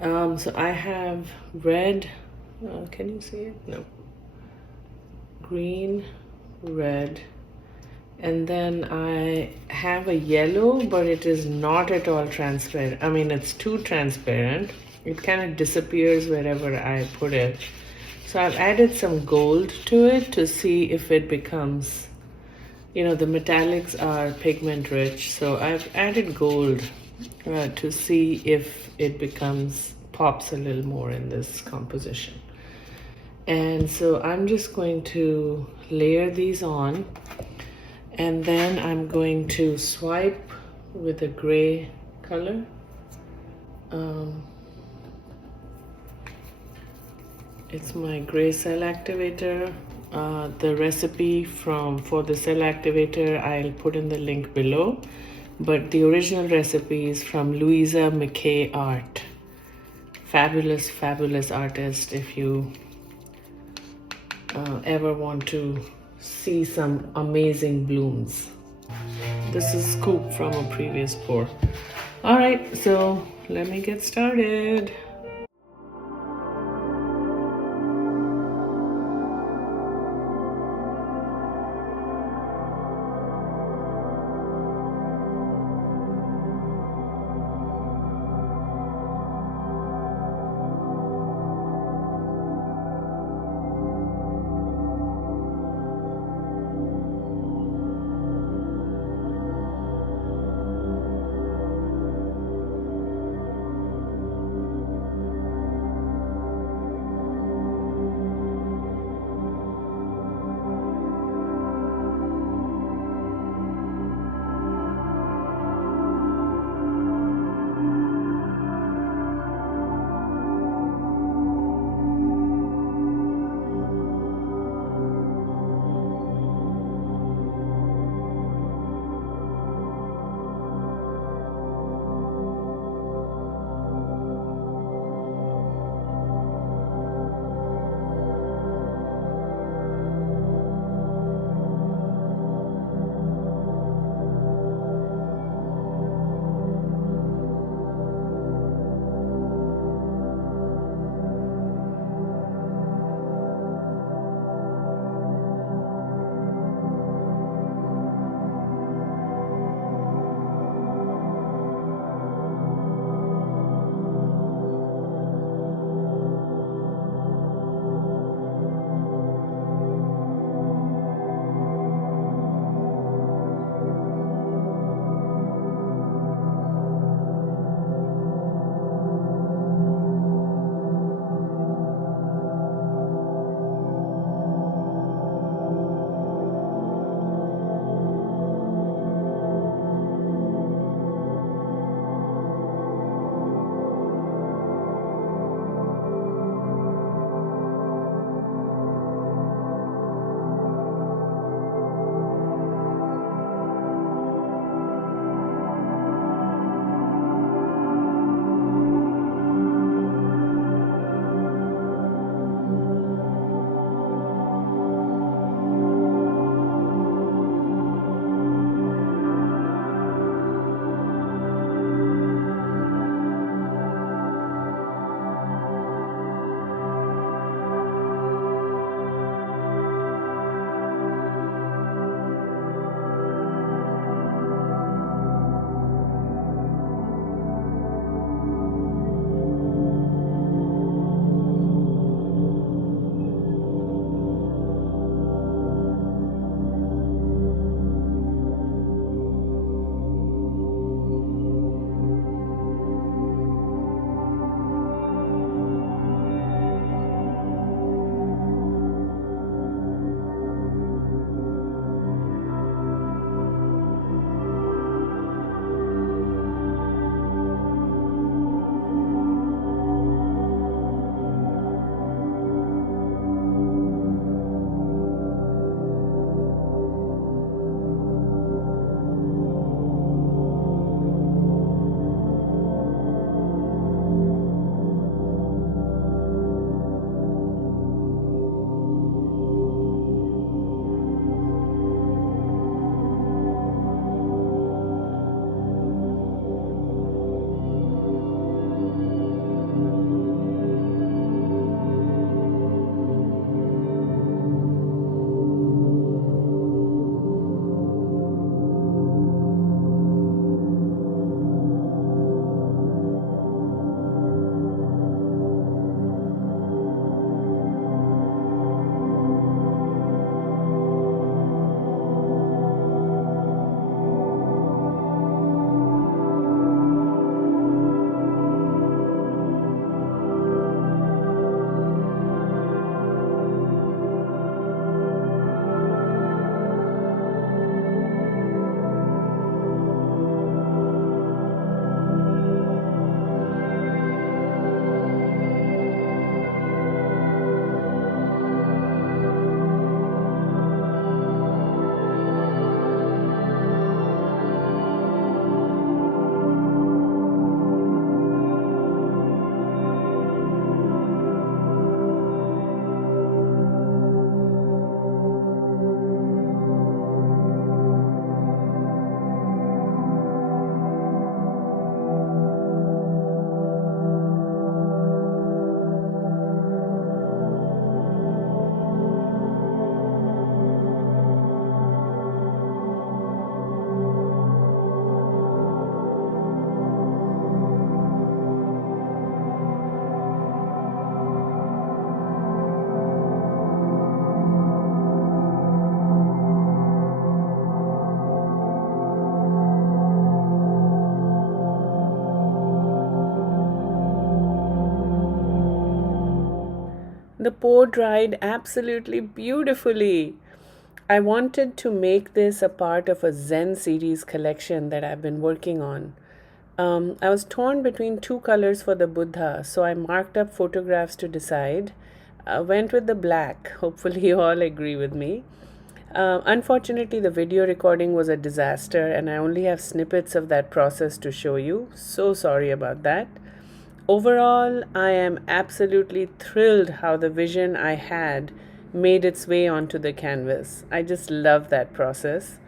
So I have red, can you see it? No. Green, red, and then I have a yellow, but it is not at all transparent. I mean, it's too transparent. It kind of disappears wherever I put it. So I've added some gold to it to see if it becomes, the metallics are pigment rich. So I've added gold to see if it pops a little more in this composition. And so I'm just going to layer these on, and then I'm going to swipe with a gray color. It's my gray cell activator. The recipe for the cell activator I'll put in the link below, but the original recipe is from Louisa McKay Art. Fabulous, fabulous artist. If you ever want to see some amazing blooms. This is scoop from a previous pour. All right, so let me get started. The pour dried absolutely beautifully. I wanted to make this a part of a Zen series collection that I've been working on. I was torn between two colors for the Buddha, so I marked up photographs to decide. Went with the black. Hopefully, you all agree with me. Unfortunately, the video recording was a disaster, and I only have snippets of that process to show you. So sorry about that. Overall, I am absolutely thrilled how the vision I had made its way onto the canvas. I just love that process.